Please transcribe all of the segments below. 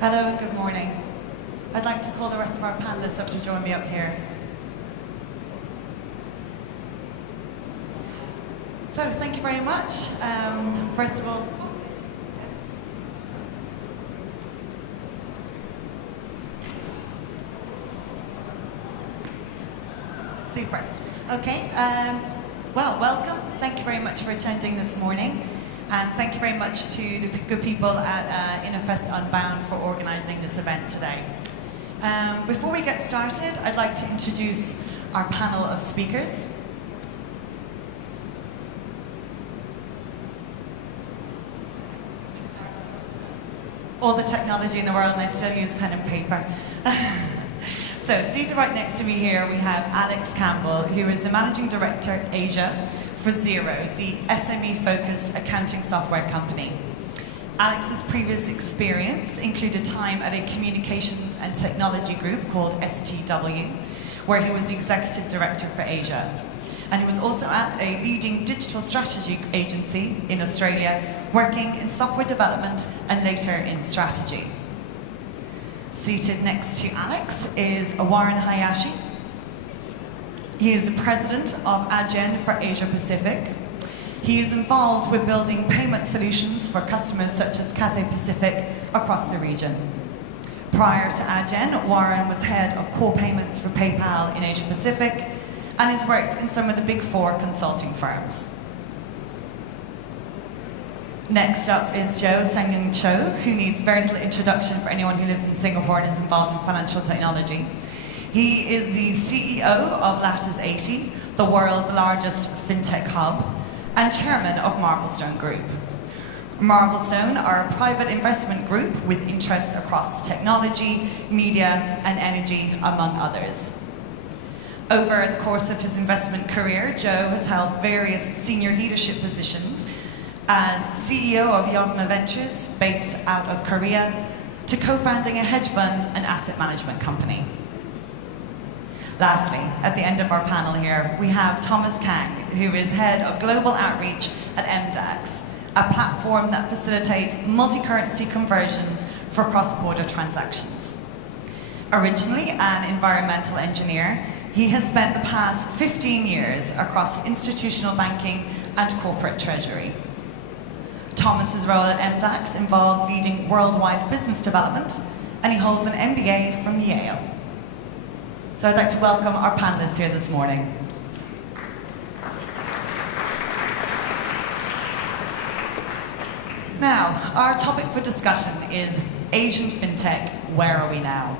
Hello and good morning. I'd like to call the rest of our panelists up to join me up here. So thank you very much. First of all, super. Okay, well, welcome. Thank you very much for attending this morning. And thank you very much to the good people at Innovfest Unbound for organising this event today. Before we get started, I'd like to introduce our panel of speakers. All the technology in the world, and I still use pen and paper. So, seated right next to me here, we have Alex Campbell, who is the Managing Director, Asia, for Xero, the SME-focused accounting software company. Alex's previous experience included time at a communications and technology group called STW, where he was the Executive Director for Asia. And he was also at a leading digital strategy agency in Australia, working in software development and later in strategy. Seated next to Alex is Warren Hayashi. He is the president of Adyen for Asia Pacific. He is involved with building payment solutions for customers such as Cathay Pacific across the region. Prior to Adyen, Warren was head of core payments for PayPal in Asia Pacific and has worked in some of the big four consulting firms. Next up is Seunghyun, who needs very little introduction for anyone who lives in Singapore and is involved in financial technology. He is the CEO of Lattice 80, the world's largest fintech hub, and chairman of Marvelstone Group. Marvelstone are a private investment group with interests across technology, media, and energy, among others. Over the course of his investment career, Joe has held various senior leadership positions as CEO of Yosma Ventures, based out of Korea, to co-founding a hedge fund and asset management company. Lastly, at the end of our panel here, we have Thomas Kang, who is head of global outreach at M-DAQ, a platform that facilitates multi-currency conversions for cross-border transactions. Originally an environmental engineer, he has spent the past 15 years across institutional banking and corporate treasury. Thomas's role at M-DAQ involves leading worldwide business development, and he holds an MBA from Yale. So I'd like to welcome our panelists here this morning. Now, our topic for discussion is Asian FinTech, where are we now?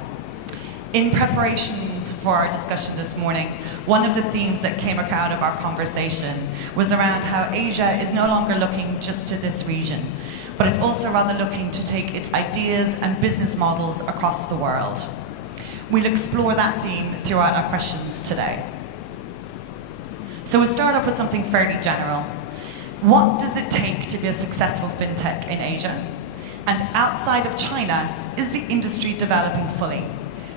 In preparations for our discussion this morning, one of the themes that came out of our conversation was around how Asia is no longer looking just to this region, but it's also rather looking to take its ideas and business models across the world. We'll explore that theme throughout our questions today. So we'll start off with something fairly general. What does it take to be a successful fintech in Asia? And outside of China, is the industry developing fully?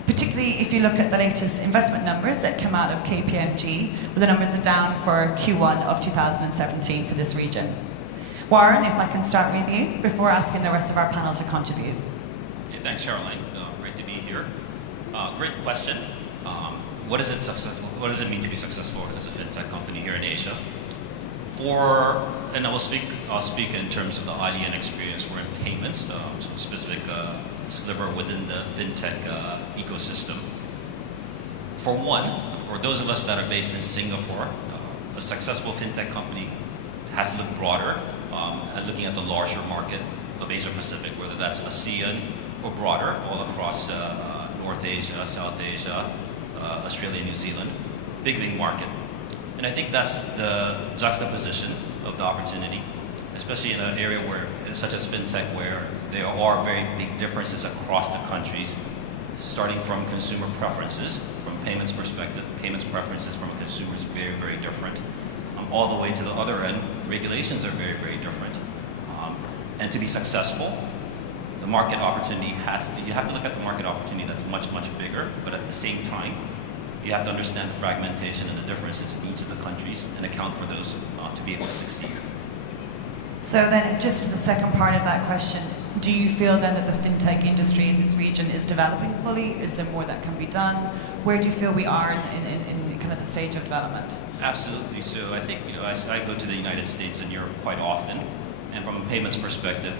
Particularly if you look at the latest investment numbers that come out of KPMG, where the numbers are down for Q1 of 2017 for this region. Warren, if I can start with you before asking the rest of our panel to contribute. Yeah, thanks, Caroline. Great to be here. Great question. What does it mean to be successful as a fintech company here in Asia? And I'll speak in terms of the Adyen experience. We're in payments, so a specific sliver within the fintech ecosystem. For those of us that are based in Singapore, a successful fintech company has to look broader, and looking at the larger market of Asia Pacific, whether that's ASEAN or broader, all across North Asia, South Asia, Australia, New Zealand. Big market. And I think that's the juxtaposition of the opportunity, especially in an area such as FinTech, where there are very big differences across the countries, starting from consumer preferences, from payments perspective, payments preferences from a consumer is very, very different. All the way to the other end, regulations are very, very different. And to be successful, the market opportunity you have to look at the market opportunity that's much, much bigger, but at the same time, you have to understand the fragmentation and the differences in each of the countries and account for those to be able to succeed. So then, just to the second part of that question, Do you feel then that the fintech industry in this region is developing fully? Is there more that can be done? Where do you feel we are in kind of the stage of development? Absolutely. So I think, I go to the United States and Europe quite often, and from a payments perspective,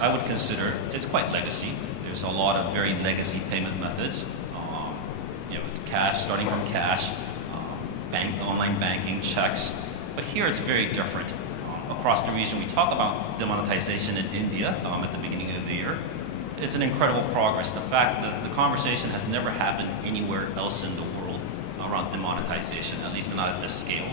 I would consider it's quite legacy. There's a lot of very legacy payment methods. It's cash, starting from cash, online banking, checks. But here it's very different. Across the region, we talk about demonetization in India at the beginning of the year. It's an incredible progress. The fact that the conversation has never happened anywhere else in the world around demonetization, at least not at this scale.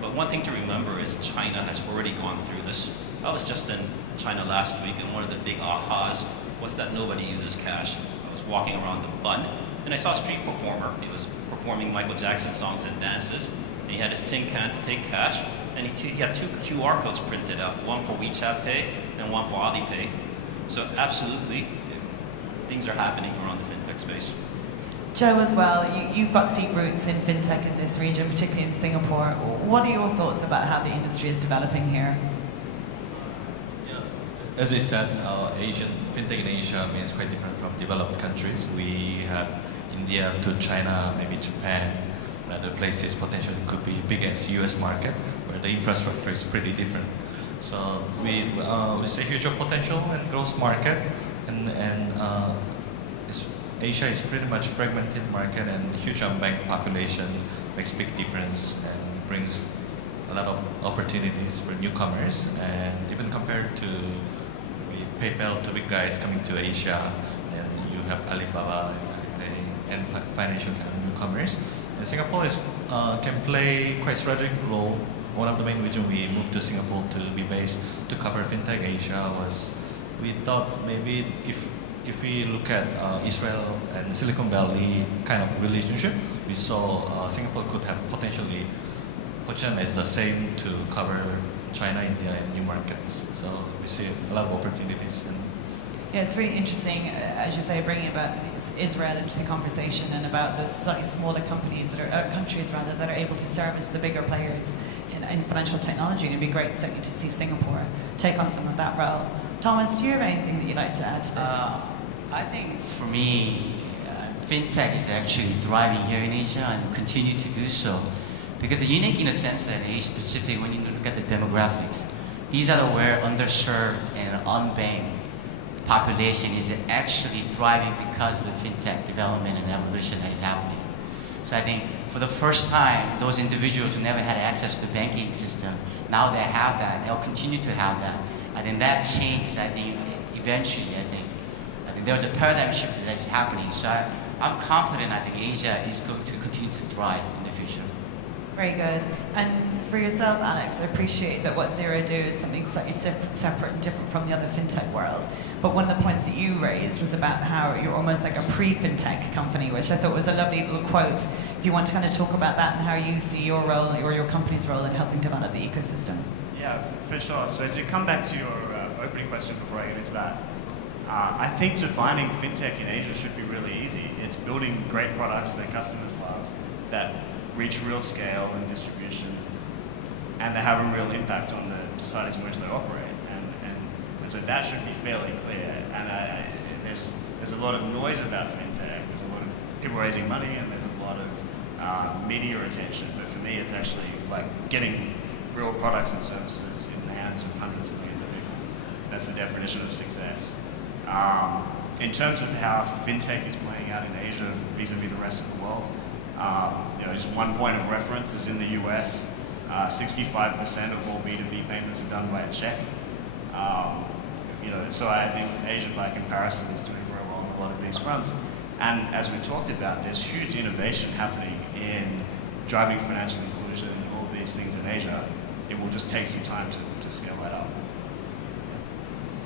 But one thing to remember is China has already gone through this. I was just in China last week, and one of the big ahas was that nobody uses cash. I was walking around the Bund, and I saw a street performer. He was performing Michael Jackson songs and dances, and he had his tin can to take cash, and he had 2 QR codes printed out, one for WeChat Pay and one for Alipay. So absolutely, things are happening around the fintech space. Joe, as well, you've got deep roots in fintech in this region, particularly in Singapore. What are your thoughts about how the industry is developing here? As I said, fintech in Asia means quite different from developed countries. We have India to China, maybe Japan, and other places potentially could be big as US market, where the infrastructure is pretty different. So we see huge potential and growth market, and Asia is pretty much fragmented market, and huge unbanked population makes big difference and brings a lot of opportunities for newcomers. And even compared to PayPal, 2 big guys coming to Asia, and you have Alibaba and financial kind of newcomers. And Singapore can play quite strategic role. One of the main reasons we moved to Singapore to be based to cover fintech Asia was we thought maybe if we look at Israel and Silicon Valley kind of relationship, we saw Singapore could have potentially positioned as the same to cover China, India, and new markets. So we see a lot of opportunities. Yeah, it's really interesting, as you say, bringing about Israel into the conversation and about the slightly smaller companies countries that are able to service the bigger players in financial technology. And it'd be great certainly to see Singapore take on some of that role. Thomas, do you have anything that you'd like to add to this? I think for me, fintech is actually thriving here in Asia and will continue to do so. Because it's unique in the sense that in Asia Pacific, when you look at the demographics, these are where underserved and unbanked population is actually thriving because of the fintech development and evolution that is happening. So I think for the first time, those individuals who never had access to the banking system, now they have that, they'll continue to have that. I think that changes, eventually, I think there's a paradigm shift that's happening. So I'm confident, Asia is going to continue to thrive in the future. Very good. And for yourself, Alex, I appreciate that what Xero do is something slightly separate and different from the other fintech world. But one of the points that you raised was about how you're almost like a pre-fintech company, which I thought was a lovely little quote. If you want to kind of talk about that and how you see your role or your company's role in helping develop the ecosystem. Yeah, for sure. So to come back to your opening question before I get into that, I think defining fintech in Asia should be really easy. It's building great products that customers love, that reach real scale and distribution, and they have a real impact on the societies in which they operate. And so that should be fairly clear. And there's a lot of noise about fintech. There's a lot of people raising money, and there's a lot of media attention. But for me, it's actually like getting real products and services in the hands of hundreds of millions of people. That's the definition of success. In terms of how fintech is playing out in Asia vis-a-vis the rest of the world, just one point of reference is in the US, 65% of all B2B payments are done by a check. So I think Asia, by comparison, is doing very well on a lot of these fronts. And as we talked about, there's huge innovation happening in driving financial inclusion and all of these things in Asia. It will just take some time to scale that up.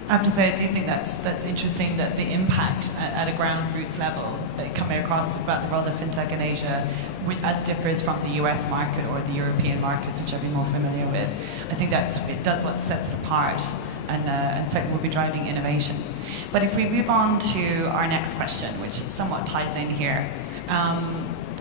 I have to say, I do think that's interesting that the impact at a ground roots level coming across about the role of fintech in Asia, as differs from the US market or the European markets, which I'd be more familiar with. I think it does what sets it apart and certainly will be driving innovation. But if we move on to our next question, which somewhat ties in here,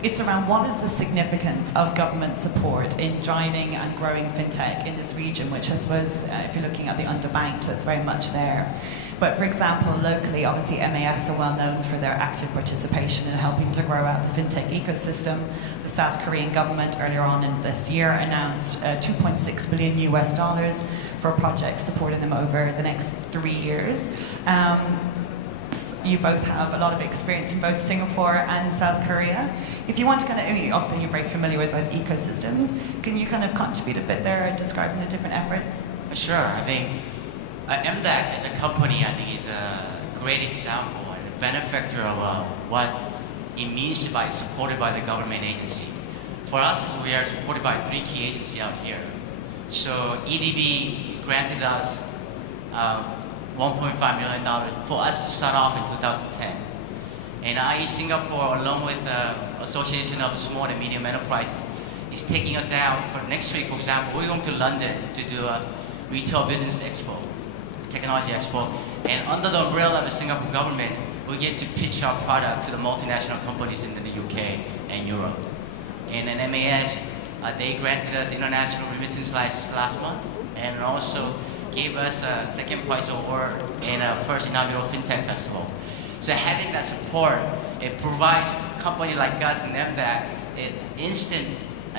it's around what is the significance of government support in driving and growing fintech in this region, which I suppose, if you're looking at the underbanked, that's very much there. But for example, locally, obviously MAS are well known for their active participation in helping to grow out the fintech ecosystem. The South Korean government earlier on in this year announced $2.6 billion for a project supporting them over the next 3 years. You both have a lot of experience in both Singapore and South Korea. If you want to kind of, obviously you're very familiar with both ecosystems, can you kind of contribute a bit there, describing the different efforts? Sure, I think M-DAQ as a company, I think is a great example and a benefactor of what it means to be supported by the government agency. For us, we are supported by 3 key agencies out here. So EDB granted us $1.5 million for us to start off in 2010. And IE Singapore, along with the Association of Small and Medium Enterprises, is taking us out for next week, for example. We're going to London to do a retail business expo, technology expo. And under the umbrella of the Singapore government, we get to pitch our product to the multinational companies in the UK and Europe. And then MAS, they granted us international remittance license last month, and also gave us a second prize award in our first inaugural FinTech Festival. So having that support, it provides a company like us and M-DAQ an instant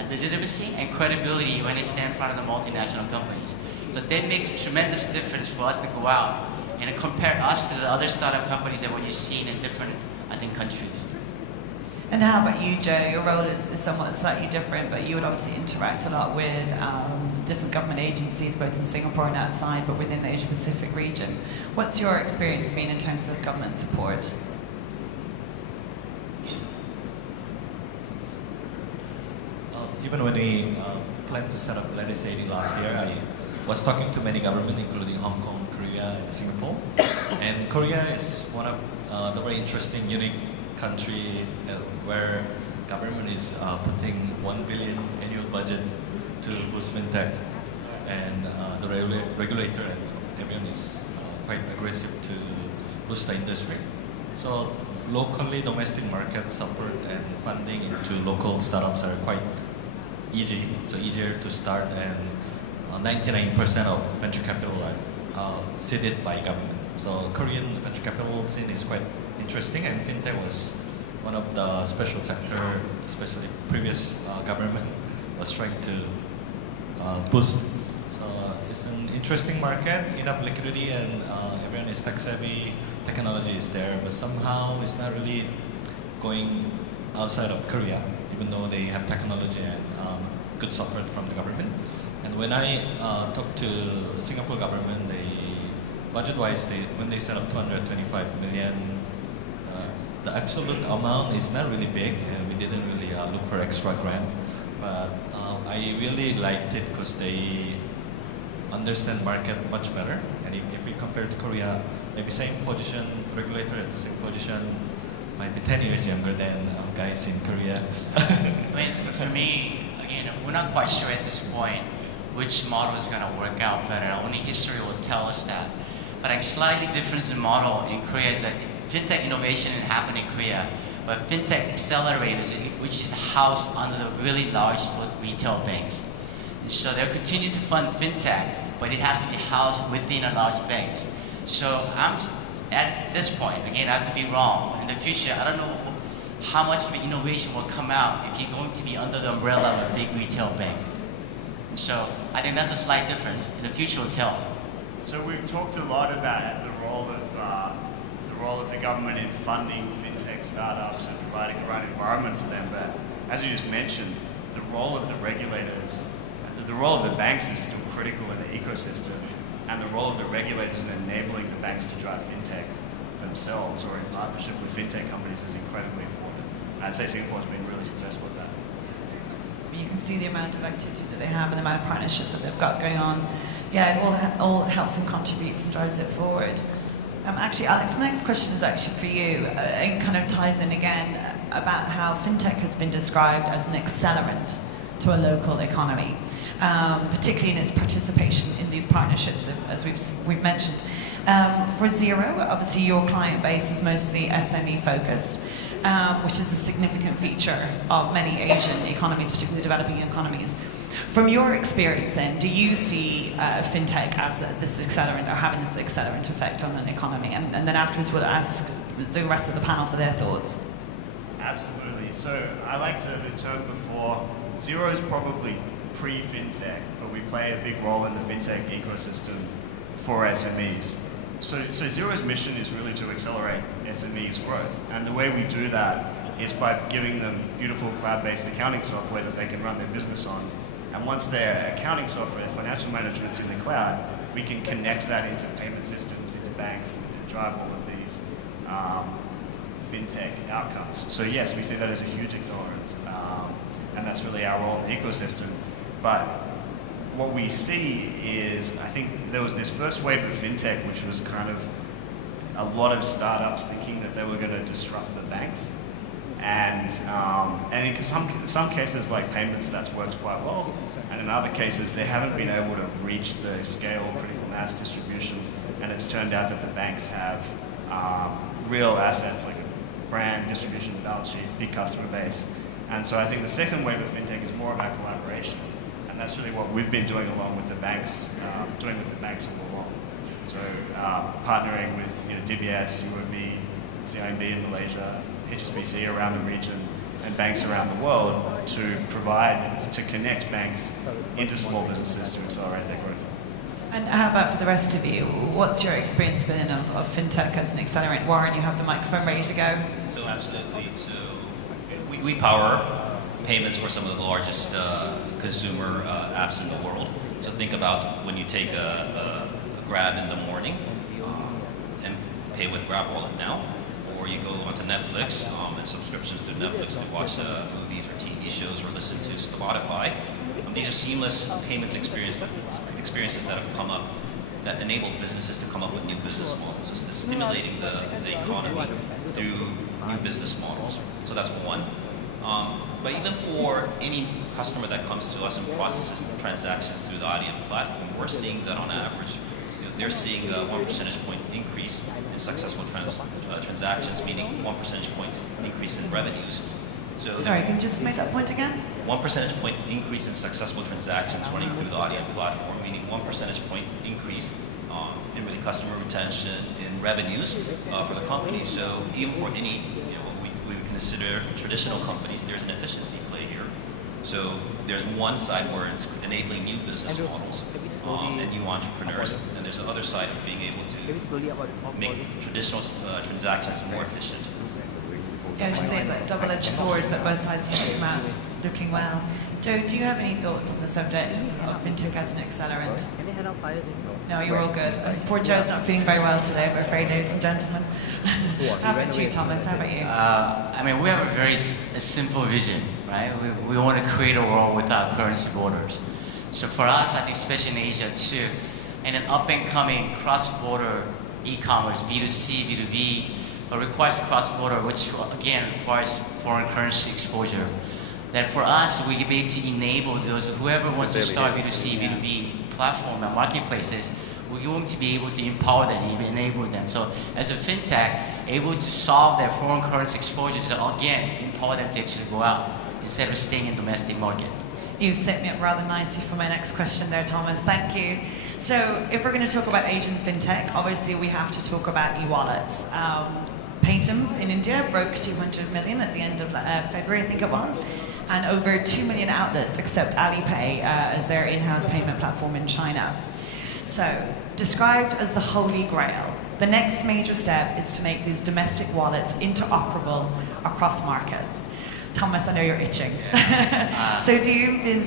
legitimacy and credibility when they stand in front of the multinational companies. So that makes a tremendous difference for us to go out and compare us to the other startup companies that you've seen in different, I think, countries. And how about you, Joe? Your role is somewhat slightly different, but you would obviously interact a lot with different government agencies, both in Singapore and outside, but within the Asia-Pacific region. What's your experience been in terms of government support? Even when we planned to set up Lettuce last year, I was talking to many governments, including Hong Kong, Korea, and Singapore. And Korea is one of the very interesting, unique country where government is putting $1 billion annual budget to boost fintech, and the regulator and everyone is quite aggressive to boost the industry. So locally, domestic market support and funding into local startups are quite easy, so easier to start, and 99% of venture capital are seeded by government. So Korean venture capital scene is quite interesting, and fintech was one of the special sector, especially previous government was trying to boost. So it's an interesting market, enough liquidity, and everyone is tech savvy, technology is there, but somehow it's not really going outside of Korea, even though they have technology and good support from the government. And when I talked to Singapore government, budget-wise, when they set up 225 million, the absolute amount is not really big, and we didn't really look for extra grant. But I really liked it because they understand market much better. And if we compare to Korea, maybe same position, regulator at the same position, might be 10 years younger than guys in Korea. I mean, for me, again, we're not quite sure at this point which model is going to work out better. Only history will tell us that. But a slightly difference in model in Korea is that fintech innovation happened in Korea, but fintech accelerators, which is housed under the really large retail banks. And so they'll continue to fund fintech, but it has to be housed within a large bank. So I'm at this point, again, I could be wrong. In the future, I don't know how much innovation will come out if you're going to be under the umbrella of a big retail bank. So I think that's a slight difference. In the future, will tell. So we've talked a lot about the role of the government in funding fintech startups and providing the right environment for them. But as you just mentioned, the role of the regulators, the role of the banks is still critical in the ecosystem, and the role of the regulators in enabling the banks to drive fintech themselves or in partnership with fintech companies is incredibly important. I'd say Singapore has been really successful at that. You can see the amount of activity that they have and the amount of partnerships that they've got going on. Yeah, it all helps and contributes and drives it forward. Actually, Alex, my next question is actually for you, and kind of ties in again about how fintech has been described as an accelerant to a local economy, particularly in its participation in these partnerships, as we've mentioned. For Xero, obviously your client base is mostly SME focused, which is a significant feature of many Asian economies, particularly developing economies. From your experience then, do you see fintech as this accelerant or having this accelerant effect on an economy? And then afterwards we'll ask the rest of the panel for their thoughts. Absolutely. So I like the term before, Xero is probably pre-fintech, but we play a big role in the fintech ecosystem for SMEs. So Xero's mission is really to accelerate SMEs' growth. And the way we do that is by giving them beautiful cloud-based accounting software that they can run their business on. And once their accounting software, their financial management's in the cloud, we can connect that into payment systems, into banks, and drive all of these fintech outcomes. So yes, we see that as a huge accelerant, and that's really our role in the ecosystem. But what we see is, I think there was this first wave of fintech, which was kind of a lot of startups thinking that they were going to disrupt the banks. And in some cases, like payments, that's worked quite well. And in other cases, they haven't been able to reach the scale of critical mass distribution. And it's turned out that the banks have real assets like a brand, distribution, balance sheet, big customer base. And so I think the second wave of fintech is more about collaboration. And that's really what we've been doing along with the banks, all along. So partnering with DBS, UOB, CIMB in Malaysia, HSBC around the region, and banks around the world to connect banks into small businesses to accelerate their growth. And how about for the rest of you? What's your experience been of fintech as an accelerant? Warren, you have the microphone ready to go. So absolutely. So we power payments for some of the largest consumer apps in the world. So think about when you take a Grab in the morning and pay with Grab Wallet now, or you go onto Netflix and subscriptions through Netflix to watch movies or TV shows or listen to Spotify. These are seamless payments experiences that have come up that enable businesses to come up with new business models. So it's stimulating the economy through new business models. So that's one. But even for any customer that comes to us and processes the transactions through the Adyen platform, we're seeing that on average, they're seeing a 1 percentage point increase in successful transactions, meaning 1 percentage point increase in revenues. So sorry, can you just make that point again? 1 percentage point increase in successful transactions running through the Adyen platform, meaning 1 percentage point increase in really customer retention, in revenues for the company. So even for any, we would consider traditional companies, there's an efficiency play here. So there's one side where it's enabling new business models and new entrepreneurs, and there's the other side of being able to make traditional transactions more efficient. Yeah, I was just saying that double-edged sword, but both sides need to come out looking well. Joe, do you have any thoughts on the subject of fintech as an accelerant? No, you're all good. Poor Joe's not feeling very well today, I'm afraid, ladies and gentlemen. How about you, Thomas? How about you? We have a very simple vision, right? We want to create a world without currency borders. So for us, I think especially in Asia too, in an up-and-coming cross-border e-commerce, B2C, B2B, requires cross-border, which again requires foreign currency exposure. That for us, we be able to enable those, whoever wants to start B2C, B2B platform and marketplaces, we're going to be able to empower them and enable them. So as a fintech, able to solve their foreign currency exposure, so again, empower them to actually go out instead of staying in domestic market. You set me up rather nicely for my next question there, Thomas. Thank you. So if we're going to talk about Asian fintech, obviously we have to talk about e-wallets. Paytm in India broke 200 million at the end of February, I think it was, and over 2 million outlets accept Alipay as their in-house payment platform in China. So, described as the holy grail, the next major step is to make these domestic wallets interoperable across markets. Thomas, I know you're itching. So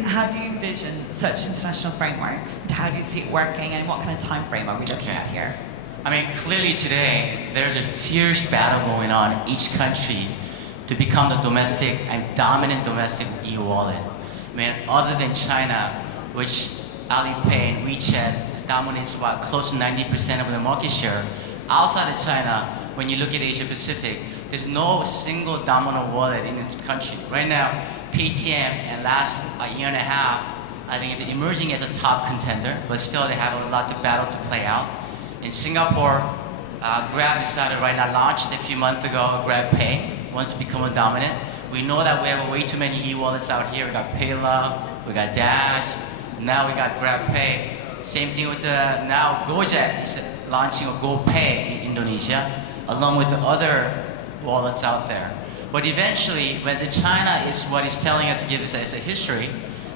how do you envision such international frameworks? How do you see it working, and what kind of time frame are we looking at here? Clearly today, there's a fierce battle going on in each country to become the domestic and dominant domestic e-wallet. Other than China, which Alipay and WeChat dominates about close to 90% of the market share, outside of China, when you look at Asia Pacific, there's no single dominant wallet in this country. Right now, Paytm, and last year and a half, I think is emerging as a top contender, but still they have a lot to battle to play out. In Singapore, Grab decided right now, launched a few months ago, Grab Pay, wants to become a dominant. We know that we have way too many e-wallets out here. We got PayLove, we got Dash, now we got Grab Pay. Same thing with now Gojek is launching a GoPay in Indonesia, along with the other wallets out there. But eventually, when the China is what is telling us, give us as a history,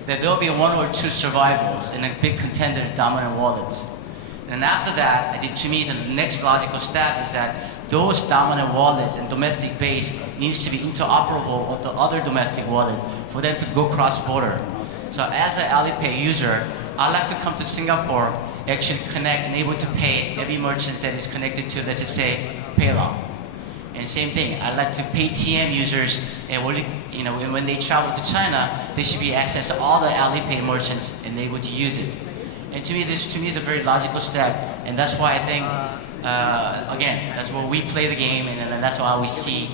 that there'll be one or two survivals and a big contender dominant wallets. And after that, I think to me the next logical step is that those dominant wallets and domestic base needs to be interoperable with the other domestic wallet for them to go cross-border. So as an Alipay user, I like to come to Singapore, actually connect and able to pay every merchant that is connected to, let's just say, PayLaw. And same thing, I like to pay TM users, and when they travel to China, they should be access to all the Alipay merchants and able to use it. And to me, this is a very logical step, and that's why I think, again, that's where we play the game, and that's why we see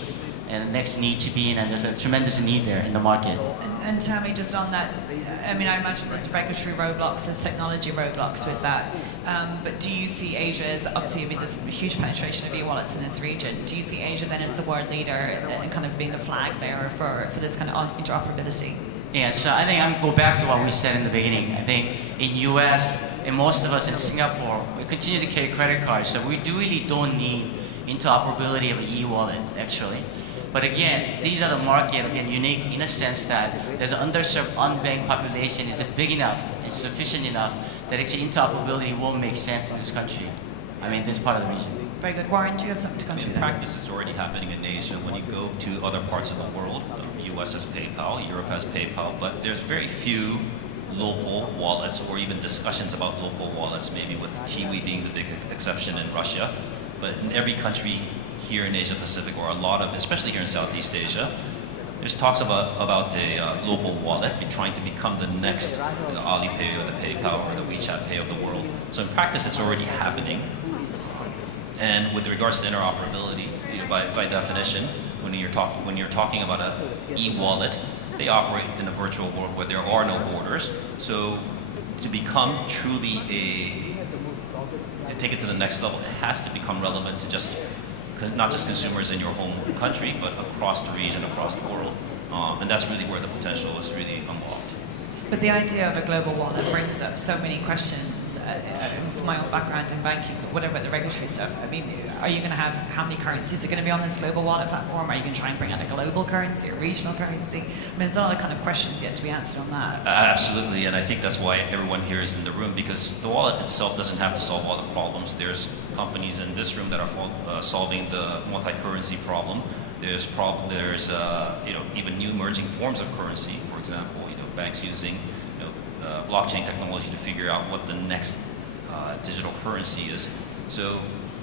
the next need to be in, and there's a tremendous need there in the market. And tell me just on that, I mean, I imagine there's regulatory roadblocks, there's technology roadblocks with that, but do you see Asia as, obviously, I mean, there's a huge penetration of e-wallets in this region. Do you see Asia then as the world leader and kind of being the flag bearer for this kind of interoperability? Yeah, so I think I'm going to go back to what we said in the beginning. I think in US, and most of us in Singapore, we continue to carry credit cards, so we really don't need interoperability of an e-wallet, actually. But again, these are the market, again, unique in a sense that there's an underserved, unbanked population is big enough and sufficient enough that actually interoperability won't make sense in this country. I mean, this part of the region. Very good. Warren, do you have something to contribute? In practice, it's already happening in Asia. When you go to other parts of the world, US has PayPal, Europe has PayPal, but there's very few local wallets or even discussions about local wallets, maybe with Kiwi being the big exception in Russia. But in every country here in Asia Pacific, or a lot of, especially here in Southeast Asia, there's talks about a local wallet trying to become the next the Alipay or the PayPal or the WeChat Pay of the world. So in practice, it's already happening. And with regards to interoperability, by definition, when you're talking about an e-wallet, they operate in a virtual world where there are no borders. So to become truly to take it to the next level, it has to become relevant to not just consumers in your home country, but across the region, across the world. And that's really where the potential is really unlocked. But the idea of a global wallet brings up so many questions. From my own background in banking, what about the regulatory stuff? I mean, are you going to have, how many currencies are going to be on this global wallet platform? Are you going to try and bring out a global currency, a regional currency? I mean, there's a lot of kind of questions yet to be answered on that. Absolutely, and I think that's why everyone here is in the room, because the wallet itself doesn't have to solve all the problems. There's companies in this room that are solving the multi-currency problem. There's even new emerging forms of currency, for example, banks using blockchain technology to figure out what the next digital currency is. So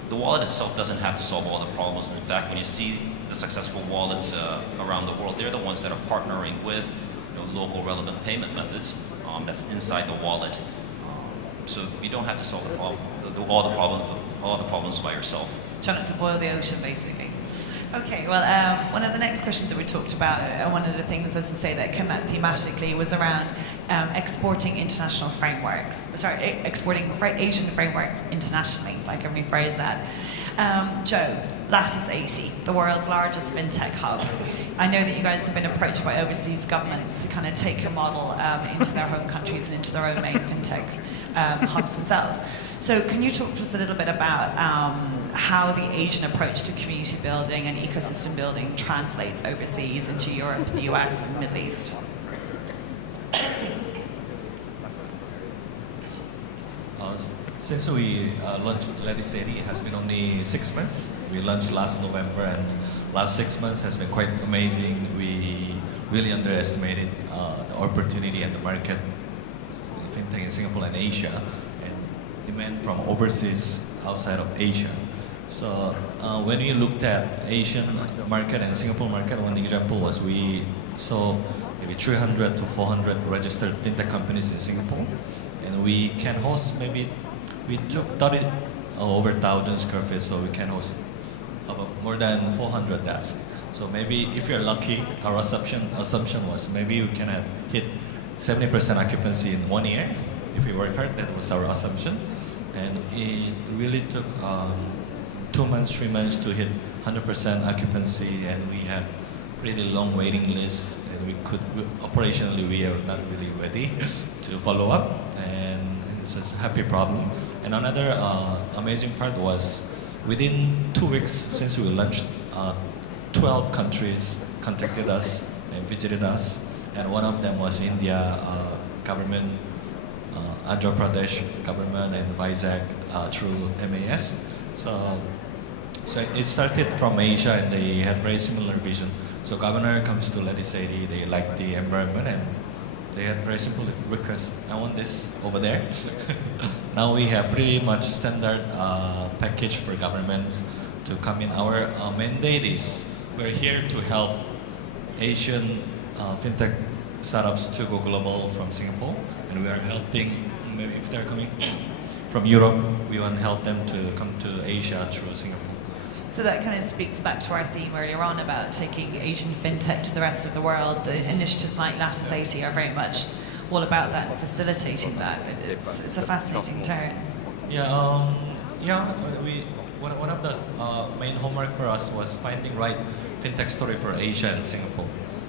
the wallet itself doesn't have to solve all the problems. In fact, when you see the successful wallets around the world, they're the ones that are partnering with local relevant payment methods that's inside the wallet. So you don't have to solve all the problems by yourself. Try not to boil the ocean, basically. Okay, well, one of the next questions that we talked about, and one of the things, as I say, that came out thematically was around exporting international frameworks. Exporting Asian frameworks internationally, if I can rephrase that. Joe, Lattice 80, the world's largest fintech hub. I know that you guys have been approached by overseas governments to kind of take your model into their home countries and into their own main fintech hubs themselves. So can you talk to us a little bit about how the Asian approach to community building and ecosystem building translates overseas into Europe, the US, and the Middle East? Since we launched Lattice 80, it has been only 6 months. We launched last November, and last 6 months has been quite amazing. We really underestimated the opportunity and the market in fintech in Singapore and Asia, and demand from overseas outside of Asia. So when we looked at Asian market and Singapore market, one example was we saw maybe 300 to 400 registered fintech companies in Singapore, and we can host we took 30 over 1,000 square feet, so we can host about more than 400 desks. So maybe if you're lucky, our assumption was maybe we can hit 70% occupancy in 1 year. If we work hard, that was our assumption. and it really took 2 months, 3 months to hit 100% occupancy, and we had pretty long waiting list, and operationally we are not really ready to follow up, and it's a happy problem. And another amazing part was within 2 weeks since we launched, 12 countries contacted us and visited us, and one of them was India government, Andhra Pradesh government, and Vizag through MAS. So it started from Asia, and they had very similar vision. So governor comes to legislate, they like the environment, and they had very simple request. I want this over there. Now we have pretty much standard package for government to come in. Our mandate is we're here to help Asian fintech startups to go global from Singapore, and we are helping, maybe if they're coming from Europe, we want to help them to come to Asia through Singapore. So that kind of speaks back to our theme earlier on about taking Asian fintech to the rest of the world. The initiatives like Lattice 80 are very much all about that and facilitating that. It's a fascinating turn. One of the main homework for us was finding right fintech story for Asia and Singapore.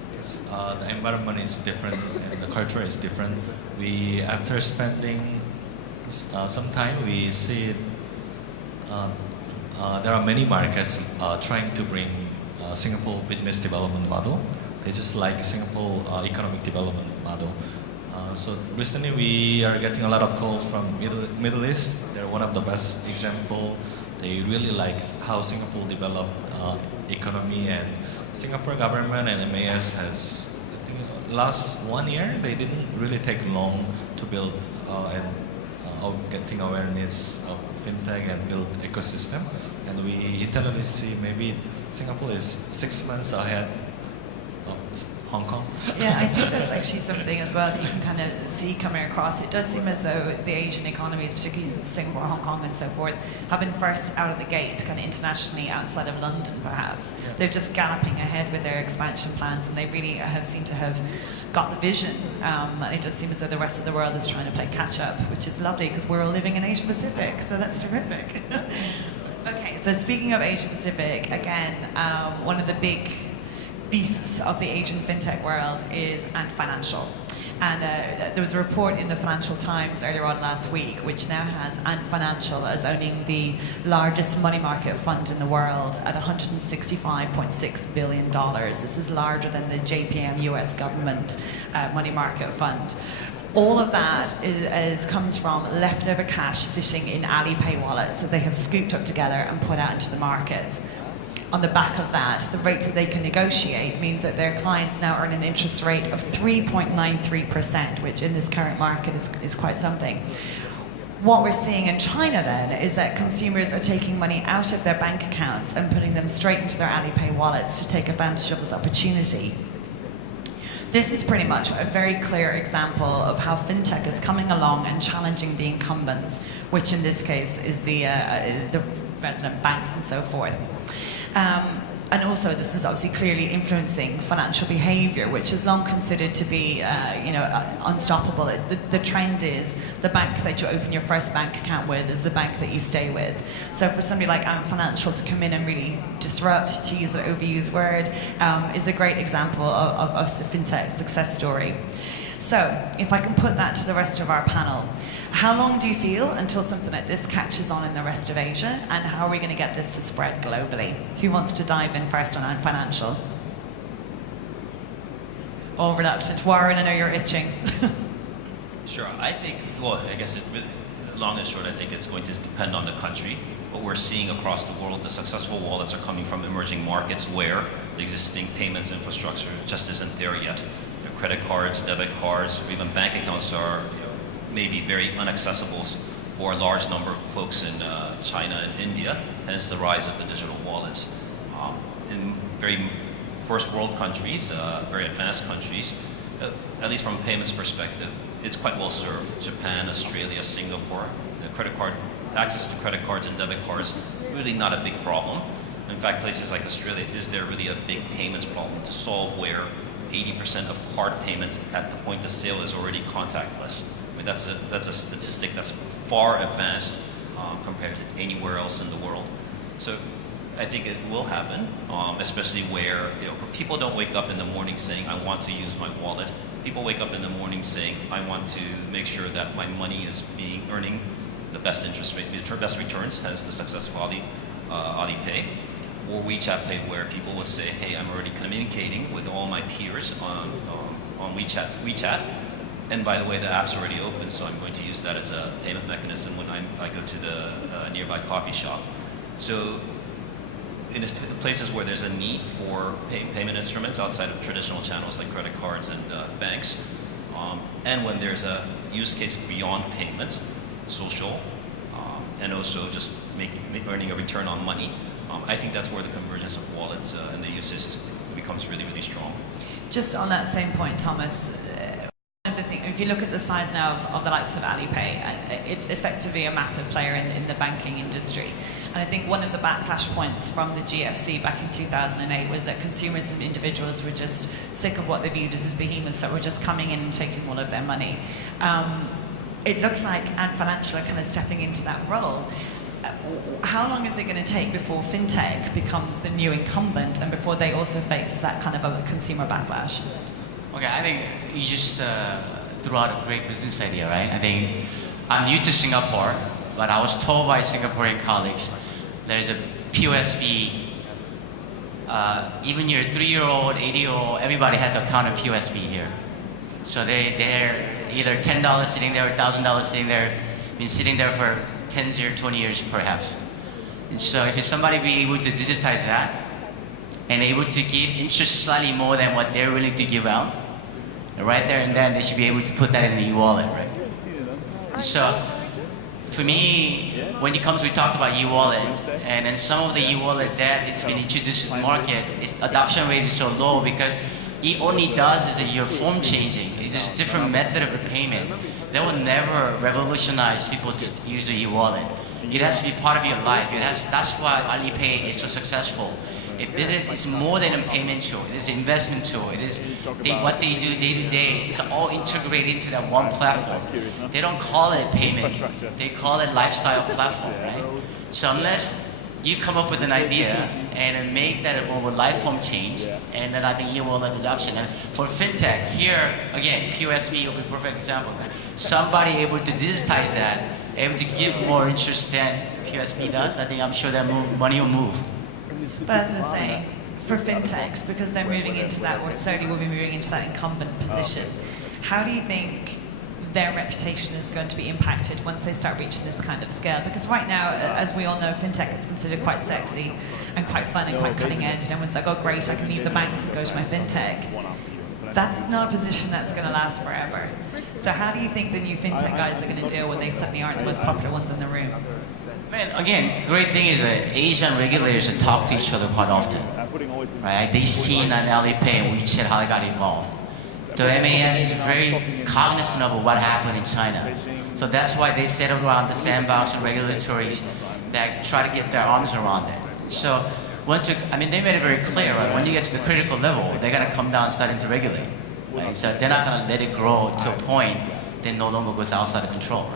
Because the environment is different and the culture is different. After spending some time, we see there are many markets trying to bring Singapore business development model. They just like Singapore economic development model. So recently we are getting a lot of calls from Middle East. They're one of the best example. They really like how Singapore developed economy, and Singapore government and MAS has, I think, last 1 year they didn't really take long to build and getting awareness of fintech and build ecosystem. And we internally see maybe Singapore is 6 months ahead of Hong Kong. Yeah, I think that's actually something as well that you can kind of see coming across. It does seem as though the Asian economies, particularly Singapore, Hong Kong and so forth, have been first out of the gate kind of internationally outside of London perhaps. Yeah. They're just galloping ahead with their expansion plans, and they really have seemed to have got the vision. And it just seems as though the rest of the world is trying to play catch up, which is lovely because we're all living in Asia Pacific, so that's terrific. Okay, so speaking of Asia Pacific, again, one of the big beasts of the Asian fintech world is Ant Financial. And there was a report in the Financial Times earlier on last week, which now has Ant Financial as owning the largest money market fund in the world at $165.6 billion. This is larger than the JPM US government money market fund. All of that comes from leftover cash sitting in Alipay wallets that they have scooped up together and put out into the markets. On the back of that, the rates that they can negotiate means that their clients now earn an interest rate of 3.93%, which in this current market is quite something. What we're seeing in China then is that consumers are taking money out of their bank accounts and putting them straight into their Alipay wallets to take advantage of this opportunity. This is pretty much a very clear example of how fintech is coming along and challenging the incumbents, which in this case is the resident banks and so forth. And also this is obviously clearly influencing financial behavior, which is long considered to be unstoppable. The trend is the bank that you open your first bank account with is the bank that you stay with. So for somebody like Ant Financial to come in and really disrupt, to use an overused word, is a great example of fintech success story. So if I can put that to the rest of our panel, how long do you feel until something like this catches on in the rest of Asia, and how are we going to get this to spread globally? Who wants to dive in first on Ant Financial? All reluctant. Warren, I know you're itching. Sure. I think, well, I guess long and short, I think it's going to depend on the country. What we're seeing across the world, the successful wallets are coming from emerging markets where the existing payments infrastructure just isn't there yet. Credit cards, debit cards, or even bank accounts are maybe very inaccessible for a large number of folks in China and India, hence the rise of the digital wallets. In very first world countries, very advanced countries, at least from a payments perspective, it's quite well served. Japan, Australia, Singapore, access to credit cards and debit cards, really not a big problem. In fact, places like Australia, is there really a big payments problem to solve where 80% of card payments at the point of sale is already contactless? I mean, that's a statistic that's far advanced compared to anywhere else in the world. So I think it will happen, especially where people don't wake up in the morning saying, I want to use my wallet. People wake up in the morning saying, I want to make sure that my money is earning the best interest rate, best returns, as the success of Alipay or WeChat Pay, where people will say, hey, I'm already communicating with all my peers on WeChat. And by the way, the app's already open, so I'm going to use that as a payment mechanism when I go to the nearby coffee shop. So in places where there's a need for payment instruments outside of traditional channels like credit cards and banks, and when there's a use case beyond payments, social, and also just earning a return on money, I think that's where the convergence of wallets and the usage becomes really, really strong. Just on that same point, Thomas, if you look at the size now of the likes of Alipay, it's effectively a massive player in the banking industry. And I think one of the backlash points from the GFC back in 2008 was that consumers and individuals were just sick of what they viewed as behemoths that were just coming in and taking all of their money. It looks like Ant Financial are kind of stepping into that role. How long is it going to take before fintech becomes the new incumbent and before they also face that kind of a consumer backlash? Okay, I think you just threw out a great business idea, right? I think I'm new to Singapore, but I was told by Singaporean colleagues there's a POSB. Even your 3-year-old, 80-year-old, everybody has an account of POSB here. So they're either $10 sitting there or $1,000 sitting there, been sitting there for 10 years, 20 years perhaps. And so if somebody be able to digitize that and able to give interest slightly more than what they're willing to give out, right there and then they should be able to put that in an e-wallet, right? And so for me, when it comes, we talked about e-wallet, and then some of the e-wallet that it's been introduced to the market, its adoption rate is so low because it only does is your form changing. It's just a different method of repayment. That will never revolutionize people to use the e-wallet. It has to be part of your life. That's why Alipay is so successful. It's more than a payment tool. It is an investment tool. It is what they do day to day. It's all integrated into that one platform. They don't call it payment. They call it lifestyle platform, right? So unless you come up with an idea and make that a more life form change, and then I think you will have adoption. And for fintech, here again, POSB will be a perfect example. Somebody able to digitize that, able to give more interest than POSB does. I think I'm sure that money will move. But as we're saying, for fintechs, because they're moving into that, or certainly will be moving into that incumbent position, how do you think their reputation is going to be impacted once they start reaching this kind of scale? Because right now, as we all know, fintech is considered quite sexy and quite fun and quite cutting edge. And everyone's like, oh great, I can leave the banks and go to my fintech. That's not a position that's going to last forever. So how do you think the new fintech guys are going to deal when they suddenly aren't the most popular ones in the room? Man, again, great thing is that Asian regulators talk to each other quite often, right? They've seen on Alipay and WeChat how they got involved. The MAS is very cognizant of what happened in China. So that's why they set around the sandbox and regulatories that try to get their arms around it. So they made it very clear, right? When you get to the critical level, they're going to come down starting to regulate, right? So they're not going to let it grow to a point that no longer goes outside of control.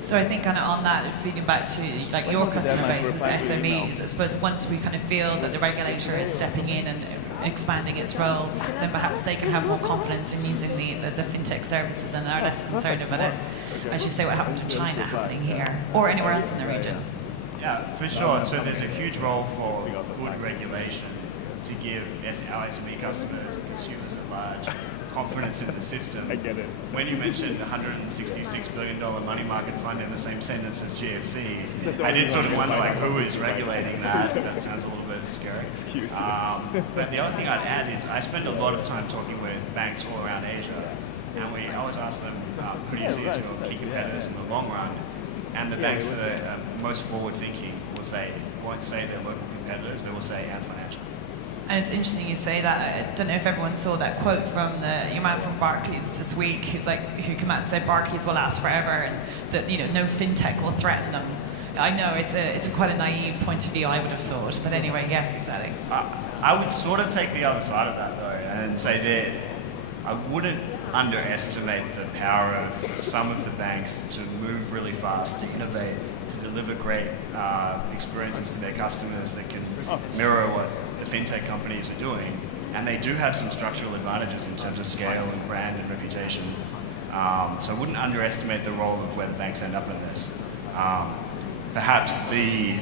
So I think kind of on that, feeding back to like your customer base as SMEs, I suppose once we kind of feel that the regulator is stepping in and expanding its role, then perhaps they can have more confidence in using the fintech services and are less concerned about it, as you say, what happened in China happening here or anywhere else in the region. Yeah, for sure. So there's a huge role for good regulation to give our SME customers and consumers at large confidence in the system. I get it. When you mentioned $166 billion money market fund in the same sentence as GFC, I did sort of wonder like who is regulating that. That sounds a little bit scary. But the other thing I'd add is I spend a lot of time talking with banks all around Asia, and we always ask them who do you see as your key competitors in the long run, and the banks that are most forward-thinking won't say their local competitors, they will say Ant Financial. And it's interesting you say that. I don't know if everyone saw that quote from your man from Barclays this week, who came out and said Barclays will last forever and that no fintech will threaten them. I know it's quite a naive point of view, I would have thought, but anyway, yes, exactly. I would sort of take the other side of that though, and say that I wouldn't underestimate the power of some of the banks to move really fast, to innovate, to deliver great experiences to their customers that can mirror what the fintech companies are doing. And they do have some structural advantages in terms of scale and brand and reputation. So I wouldn't underestimate the role of where the banks end up in this. Perhaps the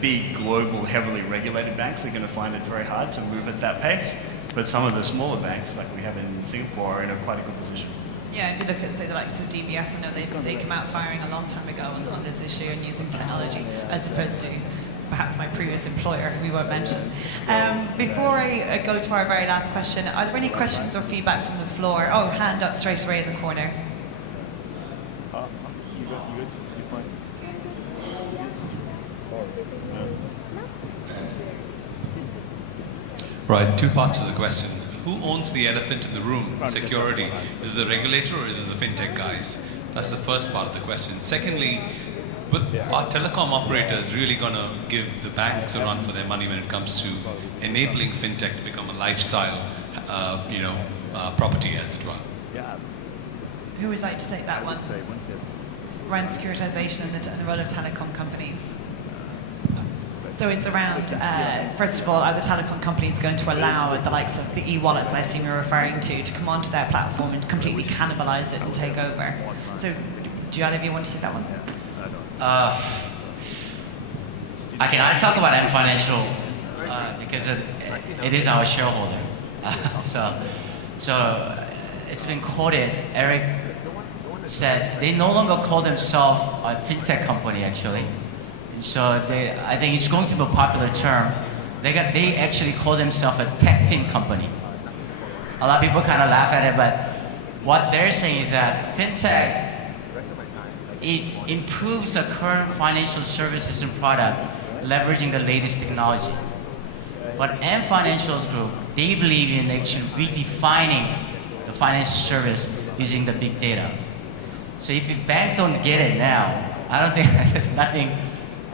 big global heavily regulated banks are going to find it very hard to move at that pace, but some of the smaller banks like we have in Singapore are in quite a good position. Yeah, if you look at, say, the likes of DBS, I know they came out firing a long time ago on this issue and using technology, as opposed to perhaps my previous employer, who we won't mention. Before I go to our very last question, are there any questions or feedback from the floor? Oh, hand up straight away in the corner. You good? You fine? Right, two parts of the question. Who owns the elephant in the room? Security. Is it the regulator or is it the fintech guys? That's the first part of the question. Secondly, are telecom operators really going to give the banks a run for their money when it comes to enabling fintech to become a lifestyle, property, as it were? Yeah. Who would like to take that one? Around securitization and the role of telecom companies. So it's around, first of all, are the telecom companies going to allow the likes of the e-wallets I assume you're referring to come onto their platform and completely cannibalize it and take over? So do either of you want to take that one? I talk about M Financial because it is our shareholder. So it's been quoted. Eric said they no longer call themselves a fintech company actually. And so I think it's going to be a popular term. They actually call themselves a tech fin company. A lot of people kind of laugh at it, but what they're saying is that fintech, it improves the current financial services and product, leveraging the latest technology. But M Financials Group, they believe in actually redefining the financial service using the big data. So if the bank don't get it now, I don't think there's nothing.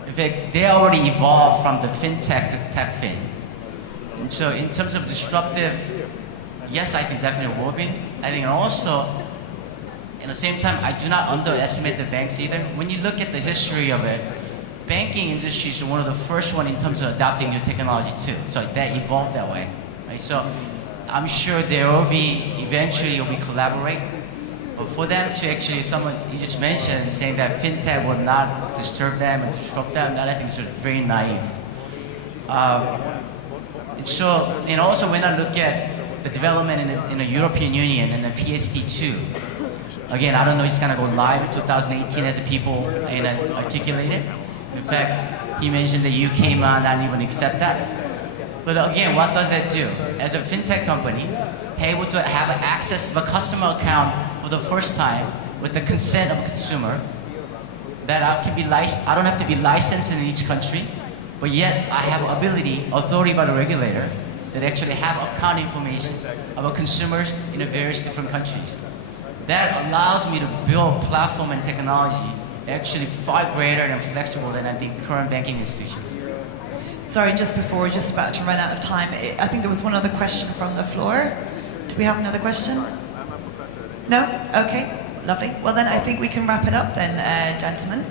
In fact, they already evolved from the fintech to tech fin. And so in terms of disruptive, yes, I can definitely work in. I think also, at the same time, I do not underestimate the banks either. When you look at the history of it, banking industry is one of the first one in terms of adopting new technology too. So that evolved that way, right? So I'm sure there will be, eventually will be collaborate. But for them to actually, someone you just mentioned saying that fintech will not disturb them and disrupt them, that I think is very naive. And also when I look at the development in the European Union and the PSD2, again, I don't know, it's gonna go live in 2018 as the people articulated. In fact, he mentioned the UK might not even accept that. But again, what does that do? As a fintech company, able to have access to a customer account for the first time with the consent of a consumer, that I don't have to be licensed in each country, but yet I have authority by the regulator that actually have account information about consumers in the various different countries. That allows me to build platform and technology actually far greater and flexible than I think current banking institutions. Sorry, just before we're just about to run out of time, I think there was one other question from the floor. Do we have another question? No? Okay, lovely. Well then I think we can wrap it up then, gentlemen.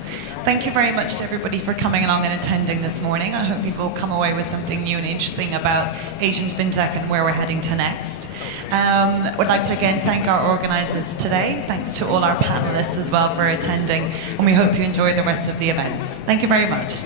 Thank you very much to everybody for coming along and attending this morning. I hope you've all come away with something new and interesting about Asian FinTech and where we're heading to next. Would like to again thank our organisers today. Thanks to all our panellists as well for attending, and we hope you enjoy the rest of the events. Thank you very much.